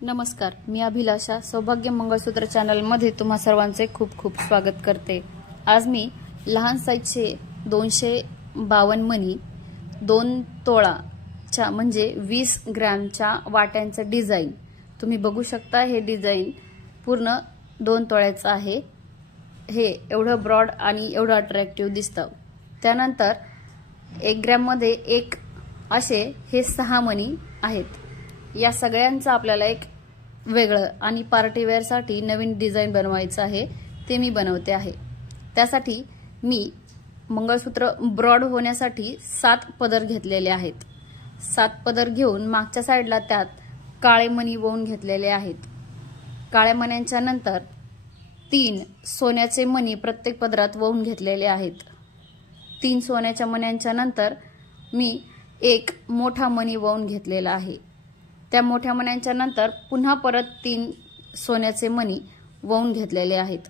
नमस्कार, मी अभिलाषा सौभाग्य मंगळसूत्र चॅनल मध्ये तुम्हा सर्वांचे खूप खूप स्वागत करते। आज मी लहान साईजचे 252 मणी 2 तोळाच्या म्हणजे 20 ग्रॅमच्या वाट्यांचं डिझाइन तुम्ही बघू शकता। हे डिझाइन पूर्ण 2 तोळ्याचं आहे। हे एवढं ब्रॉड आणि एवढं अट्रॅक्टिव्ह दिसतं। त्यानंतर 1 ग्रॅम मध्ये एक असे हे 6 मणी आहेत। या सगळ्यांचा आपल्याला एक वेगळं आणि पार्टी वेअर साठी नवीन डिझाइन बनवायचं आहे, ते मी बनवते आहे। त्यासाठी मी मंगळसूत्र ब्रॉड होण्यासाठी 7 पदर घेतलेले आहेत। 7 पदर घेऊन मागच्या साइडला त्यात काळे मणी वळून घेतलेले आहेत। काळ्या मण्यांच्या नंतर 3 सोन्याचे मणी प्रत्येक पदरात वळून घेतलेले आहेत। 3 सोन्याच्या मण्यांच्या नंतर मी एक मोठा मणी वळून घेतलेला आहे। त्या मोठ्या मण्यांच्या नंतर पुन्हा परत 3 सोन्याचे मणी वळून घेतलेले आहेत।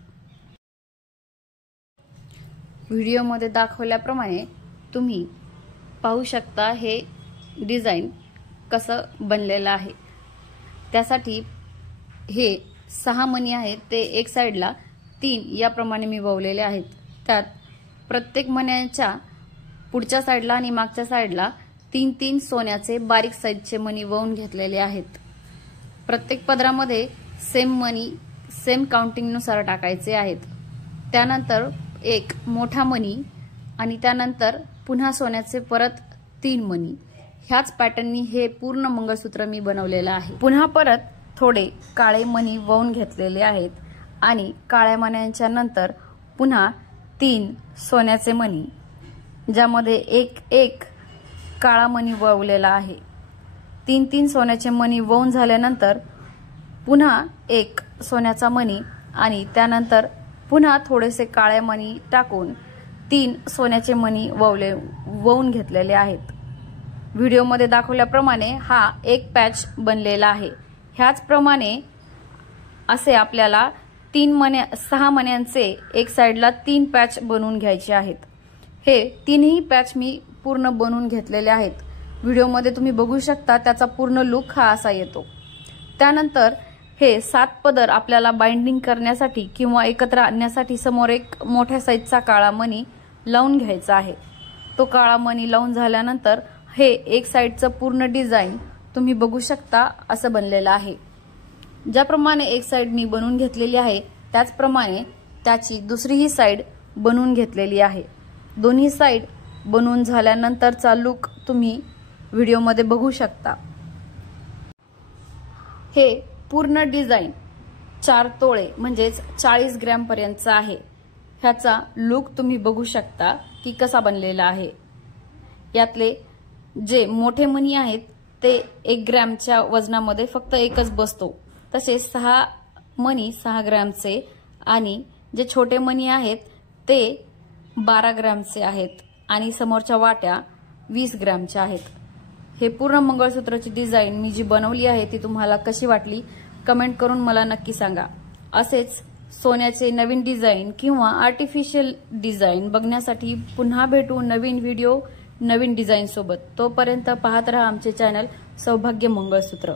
व्हिडिओमध्ये दाखवल्याप्रमाणे तुम्ही पाहू शकता हे डिझाइन कसं बनलेलं आहे। त्यासाठी हे 6 मणी आहेत ते एक साइडला 3 याप्रमाणे मी वळवलेले आहेत। त्यात प्रत्येक मण्यांच्या पुढच्या साइडला आणि मागच्या साइडला 3 सोन्याचे बारीक साइजचे मणी वळून घेतलेले आहेत। प्रत्येक पदरामध्ये सेम मणी सेम काउंटिंग नुसार टाकायचे आहेत। त्यानंतर एक मोठा मणी आणि त्यानंतर पुन्हा सोन्याचे परत 3 मणी। ह्याच पॅटर्ननी हे पूर्ण मंगळसूत्र मी बनवलेलं आहे। पुन्हा परत थोडे काळे मणी वळून घेतलेले आहेत आणि काळ्या मण्यांच्या नंतर पुन्हा 3 सोन्याचे मणी, ज्यामध्ये एक काळा मणी वळवलेला आहे। 3 सोन्याचे मणी वळून झाल्यानंतर पुन्हा एक सोन्याचा मणी आणि त्यानंतर पुन्हा थोडेसे काळे मणी टाकून 3 सोन्याचे मणी वळवून घेतलेले आहेत। व्हिडिओमध्ये दाखवल्याप्रमाणे हा एक पॅच बनलेला आहे। ह्याच प्रमाणे असे आपल्याला 6 मण्यांचे एक साइडला 3 पॅच बनवून घ्यायचे आहेत। हे 3ही पॅच मी पूर्ण बनवून घेतलेले आहेत। व्हिडिओमध्ये तुम्ही बघू शकता त्याचा पूर्ण लुक हा असा येतो। त्यानंतर हे 7 पदर आपल्याला बाइंडिंग करण्यासाठी किंवा एकत्र आणण्यासाठी समोर एक मोठ्या साइजचा काळा मणी लावून घ्यायचा आहे। तो काळा मणी लावून झाल्यानंतर हे एक साइडचं पूर्ण डिझाइन तुम्ही बघू शकता असं बनलेलं आहे। ज्याप्रमाणे एक साइड मी बनवून घेतलेली आहे त्याचप्रमाणे त्याची दुसरीही साइड बनवून घेतलेली आहे। दोन्ही साइड बनवून झाल्यानंतरचा लुक तुम्ही व्हिडिओमध्ये बघू शकता। हे पूर्ण डिझाइन 4 तोळे म्हणजेच 40 ग्रॅम पर्यंतचा आहे। ह्याचा लुक तुम्ही बघू शकता की कसा बनलेला आहे। यातले जे मोठे मणी आहेत ते 1 ग्रॅमच्या वजनामध्ये फक्त एकच बसतो। तसेच 6 मणी 6 ग्रॅमचे आणि जे छोटे मणी आहेत ते 12 ग्रॅमचे आहेत आणि समोरच्या वाट्या 20 ग्रॅमच्या आहेत। हे पूर्ण मंगळसूत्राची डिझाइन मी जी बनवली आहे ती तुम्हाला कशी वाटली कमेंट करून मला नक्की सांगा। असेच सोन्याचे नवीन डिझाइन किंवा आर्टिफिशियल डिझाइन बघण्यासाठी पुन्हा भेटू नवीन व्हिडिओ नवीन डिझाइन सोबत। तोपर्यंत पाहत रहा आमचे चॅनल सौभाग्य मंगळसूत्र।